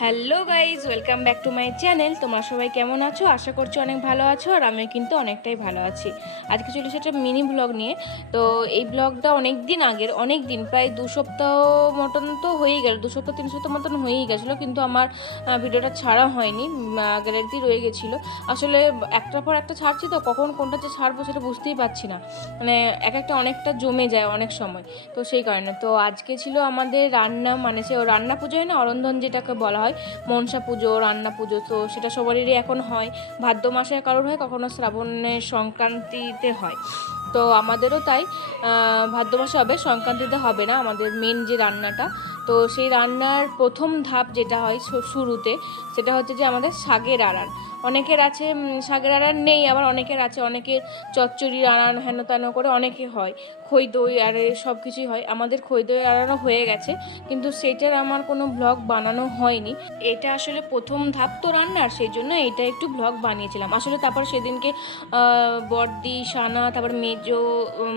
Hello guys, welcome back to my channel. তোমরা সবাই কেমন আছো? আশা করছি অনেক ভালো আছো আর আমিও কিন্তু অনেকটাই ভালো আছি। আজকে চলে এসেছে একটা মিনি ব্লগ নিয়ে। তো এই ব্লগটা অনেক দিন আগের, অনেক দিন, প্রায় দু সপ্তাহ মতন তো হয়েই গেল, দু সপ্তাহ, তিন সপ্তাহ মতন হয়েই গেছিল, কিন্তু আমার ভিডিওটা ছাড়া হয়নি গ্যালারিতেই রয়ে গেছিল। আসলে একটার পর একটা ছাড়ছি তো, কখন কোনটা যে ছাড়বো সেটা বুঝতেই পারছি না। মানে এক একটা অনেকটা জমে যায় অনেক সময়, তো সেই কারণে। তো আজকে ছিল আমাদের রান্না মানে সে রান্না পুজো হয় না, অরন্ধন যেটাকে বলা হয় মনসা পুজো, রান্না পুজো, তো সেটা সবারই এখন হয়। ভাদ্র মাসে কারোর হয়, কখনো শ্রাবণের সংক্রান্তিতে হয়। তো আমাদেরও তাই ভাদ্র মাসে হবে, সংক্রান্তিতে হবে না। আমাদের মেন যে রান্নাটা তো সেই রান্নার প্রথম ধাপ যেটা হয় শুরুতে, সেটা হচ্ছে যে আমাদের শাগের আড়ান অনেকের আছে শাগের আড়ার নেই, আবার অনেকের আছে অনেকের চচ্চড়ি আড়ান হেন তেন করে অনেকে হয়। খই দই আর সব কিছুই হয়। আমাদের খই দই আড়ানো হয়ে গেছে, কিন্তু সেটার আমার কোনো ব্লগ বানানো হয়নি। এটা আসলে প্রথম ধাপ তো রান্নার, সেই জন্য এটা একটু ব্লগ বানিয়েছিলাম। আসলে তারপর সেদিনকে বড়দি সানা, তারপর মেজো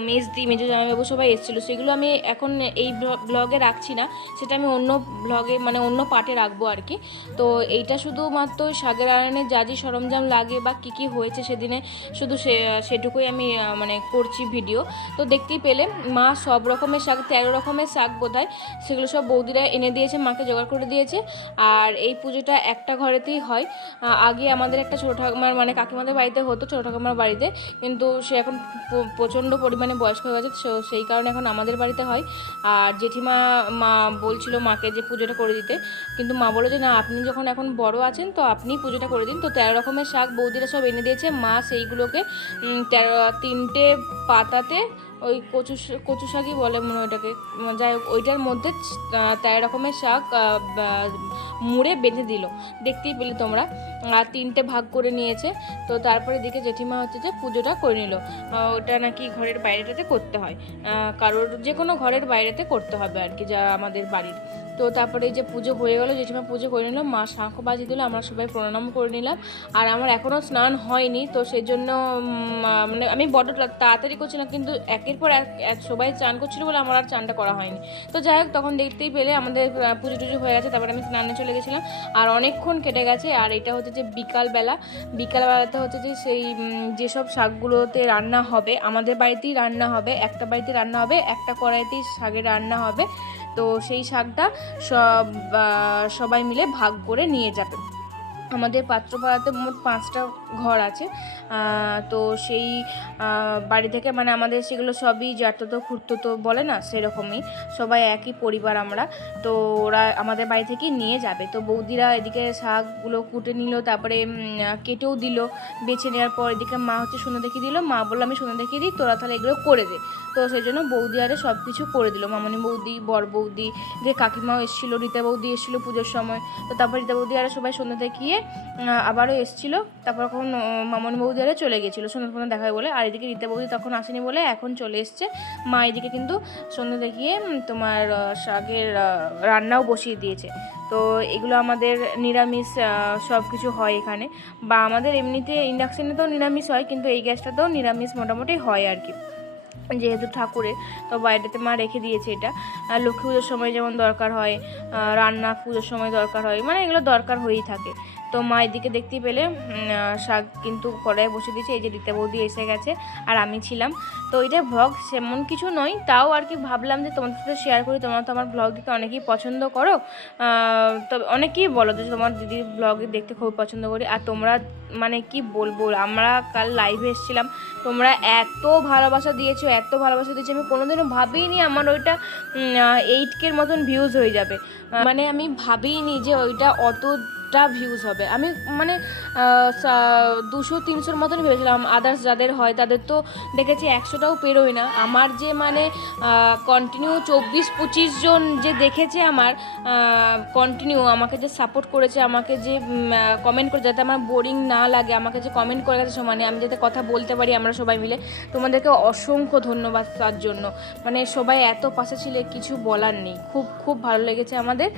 মেজদি, মেজো জামাইবাবু সবাই এসেছিল। সেগুলো আমি এখন এই ব্লগে রাখছি না। সেটা আমি অন্য ব্লগে মানে অন্য পার্টে রাখব আর কি তো এইটা শুধুমাত্র শাকের আয়রনে যা যা সরঞ্জাম লাগে বা কী কী হয়েছে সেদিনে শুধু সে, সেটুকুই আমি মানে করছি ভিডিও তো দেখতেই পেলে, মা সব রকমের শাক, তেরো রকমের শাক বোধহয়, সেগুলো সব বৌদিরা এনে দিয়েছে, মাকে জোগাড় করে দিয়েছে। আর এই পুজোটা একটা ঘরেতেই হয়। আগে আমাদের একটা ছোটো ঠাকুমার মানে কাকিমাদের বাড়িতে হতো, ছোটো ঠাকুমার বাড়িতে। কিন্তু সে এখন প্রচণ্ড পরিমাণে বয়স্ক হয়ে গেছে সেই কারণে এখন আমাদের বাড়িতে হয়। আর জেঠিমা, মা বলছিল মাকে যে পুজোটা করে দিতে। কিন্তু মা বলে যে, না, আপনি যখন এখন বড় আছেন, তো আপনি পুজোটা করে দিন। তো তেরো রকমের শাক বৌদিরা সব এনে দিয়েছে। মা সেইগুলোকে তেরো, তিনটে পাতাতে ওই কচু কচু শাকই বলে মনে ওইটাকে। যাই হোক, ওইটার মধ্যে তেরো রকমের শাক মুড়ে বেঁধে দিল। দেখতেই পেলে তোমরা। আর তিনটে ভাগ করে নিয়েছে। তো তারপরে দিকে জেঠিমা হচ্ছে যে পুজোটা করে নিল। ওটা নাকি ঘরের বাইরেটাতে করতে হয়। কারোর যে কোনো ঘরের বাইরেতে করতে হবে আর কি, যা আমাদের বাড়ির। তো তারপরে যে পুজো হয়ে গেলো, জেঠিমা পুজো করে নিল, মা শাঁখ বাজি দিল, আমরা সবাই প্রণাম করে নিলাম। আর আমার এখনও স্নান হয়নি, তো সেই জন্য মানে আমি বড্ড তাড়াতাড়ি করছিলাম, কিন্তু একের পর এক এক সবাই চান করছিল বলে আমার আর চানটা করা হয়নি। তো যাই হোক, তখন দেখতেই পেলে আমাদের পুজো টুজো হয়ে গেছে, তারপরে আমি স্নানে চলে গেছিলাম। আর অনেকক্ষণ কেটে গেছে, আর এটা হচ্ছে যে বিকালবেলা। বিকালবেলাতে হচ্ছে যে সেই যেসব শাকগুলোতে রান্না হবে, আমাদের বাড়িতেই রান্না হবে, একটা বাড়িতে রান্না হবে, একটা কড়াইতেই শাকের রান্না হবে। তো সেই শাকটা সব সবাই মিলে ভাগ করে নিয়ে যাবে। আমাদের পাত্রপাড়াতে মোট পাঁচটা ঘর আছে। তো সেই বাড়ি থেকে মানে আমাদের সেগুলো সবই জ্যাঠতো খুঁড়তো বলে না? সেরকমই। সবাই একই পরিবার আমরা। তো ওরা আমাদের বাড়ি থেকেই নিয়ে যাবে। তো বৌদিরা এদিকে শাকগুলো কুটে নিল, তারপরে কেটেও দিল। বেছে নেওয়ার পর এদিকে মা হচ্ছে শুনে দেখিয়ে দিল, মা বলল আমি শুনে দেখিয়ে দিই, তোরা তাহলে এগুলো করে দে। তো সেই জন্য বৌদি আরে সব কিছু করে দিল। মামনি বৌদি, বর বৌদি, যে কাকিমাও এসেছিল, রীতা বৌদি এসেছিল পুজোর সময়। তো তারপর রীতা বৌদি আরে সবাই সন্ধ্যা দেখিয়ে আবারও এসেছিল। তারপর কখন মামনি বৌদি আরে চলে গেছিল সন্ধ্যা ফোনে দেখা হয় বলে, আর এদিকে রীতা বৌদি তখন আসেনি বলে এখন চলে এসছে। মা এদিকে কিন্তু সন্ধ্যা দেখিয়ে তোমার শাকের রান্নাও বসিয়ে দিয়েছে। তো এগুলো আমাদের নিরামিষ সব কিছু হয় এখানে। বা আমাদের এমনিতে ইন্ডাকশানে তো নিরামিষ হয়, কিন্তু এই গ্যাসটাতেও নিরামিষ মোটামুটি হয় আর কি। যেহেতু ঠাকুরের, তো বাইরেতে মা রেখে দিয়েছে এটা। আর লক্ষ্মী পুজোর সময় যেমন দরকার হয় রান্না পুজোর সময় দরকার হয় মানে এগুলো দরকার হয়েই থাকে। তো মা এদিকে দেখতেই পেলে শাক কিন্তু কড়াইয়ে বসে দিয়েছে, এই যে রীতা বৌদি এসে গেছে আর আমি ছিলাম। তো এটা ভ্লগ সেমন কিছু নয়, তাও আর কি ভাবলাম যে তোমাদের সাথে শেয়ার করি, তোমরা তো আমার ব্লগ দেখতে অনেকেই পছন্দ করো। তবে অনেকেই বলো যে তোমার দিদির ব্লগ দেখতে খুব পছন্দ করি। আর তোমরা মানে কি বলব, আমরা কাল লাইভে এসেছিলাম, তোমরা এত ভালোবাসা দিয়েছ, এত ভালোবাসা দিয়েছ, আমি কোনোদিনও ভাবিনি আমার ওইটা এইট কের মতন ভিউজ হয়ে যাবে। মানে আমি ভাবিনি যে ওইটা অতটা ভিউজ হবে। আমি মানে দুশো, তিনশোর মতন ভেবেছিলাম। আদার্স যাদের হয় তাদের তো দেখেছি একশোটাও পেরোয় না। আমার যে মানে কন্টিনিউ চব্বিশ, পঁচিশ জন যে দেখেছে আমার কন্টিনিউ আমাকে যে সাপোর্ট করেছে, আমাকে যে কমেন্ট করে যাতে আমার বোরিং না লাগে, আমাকে যে কমেন্ট করে গেছে সমানে, আমি যাতে কথা বলতে পারি আমরা সবাই মিলে, তোমাদেরকে অসংখ্য ধন্যবাদ তার জন্য। মানে সবাই এত পাশে ছিলে, কিছু বলার নেই। খুব খুব ভালো লেগেছে আমাদের।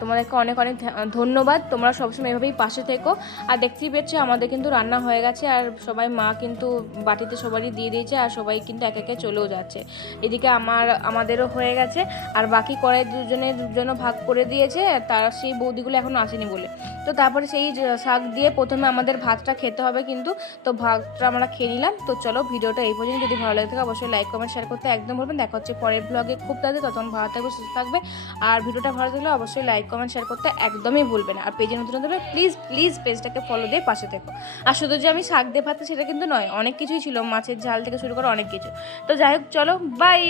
তোমাদেরকে অনেক অনেক ধন্যবাদ। তোমরা সবসময় এভাবেই পাশে থেকো। আর দেখতেই পেয়েছ, আমাদের কিন্তু রান্না হয়ে গেছে, আর সবাই মা কিন্তু বাটিতে সবারই দিয়ে দিয়েছে, আর সবাই কিন্তু এক একে চলেও যাচ্ছে। এদিকে আমার, আমাদেরও হয়ে গেছে, আর বাকি কড়াই দুজনের দুজনে ভাগ করে দিয়েছে তার সেই বৌদিগুলো এখনও আসেনি বলে। তো তারপরে সেই শাক দিয়ে প্রথমে আমাদের ভাতটা খেতে হবে কিন্তু, তো ভাতটা আমরা খেয়ে নিলাম। তো চলো ভিডিওটা এই পর্যন্ত, যদি ভালো লাগে থাকে অবশ্যই লাইক কমেন্ট শেয়ার করতে একদম বলবেন দেখা হচ্ছে পরের ব্লগে খুব তাড়াতাড়ি তখন ভালো থাকবে, সুস্থ থাকবে। আর ভিডিওটা ভালো থাকলে অবশ্যই লাইক কমেন্ট শেয়ার করতে একদমই ভুলবে না। আর পেজে নতুন নতুন প্লিজ প্লিজ পেজটাকে ফলো দিয়ে পাশে থেকো। আর শুধু যে আমি শাক দিয়ে ভাতে, সেটা কিন্তু নয়, অনেক কিছুই ছিল, মাছের ঝাল থেকে শুরু করে অনেক কিছু। তো যাই হোক, চলো বাই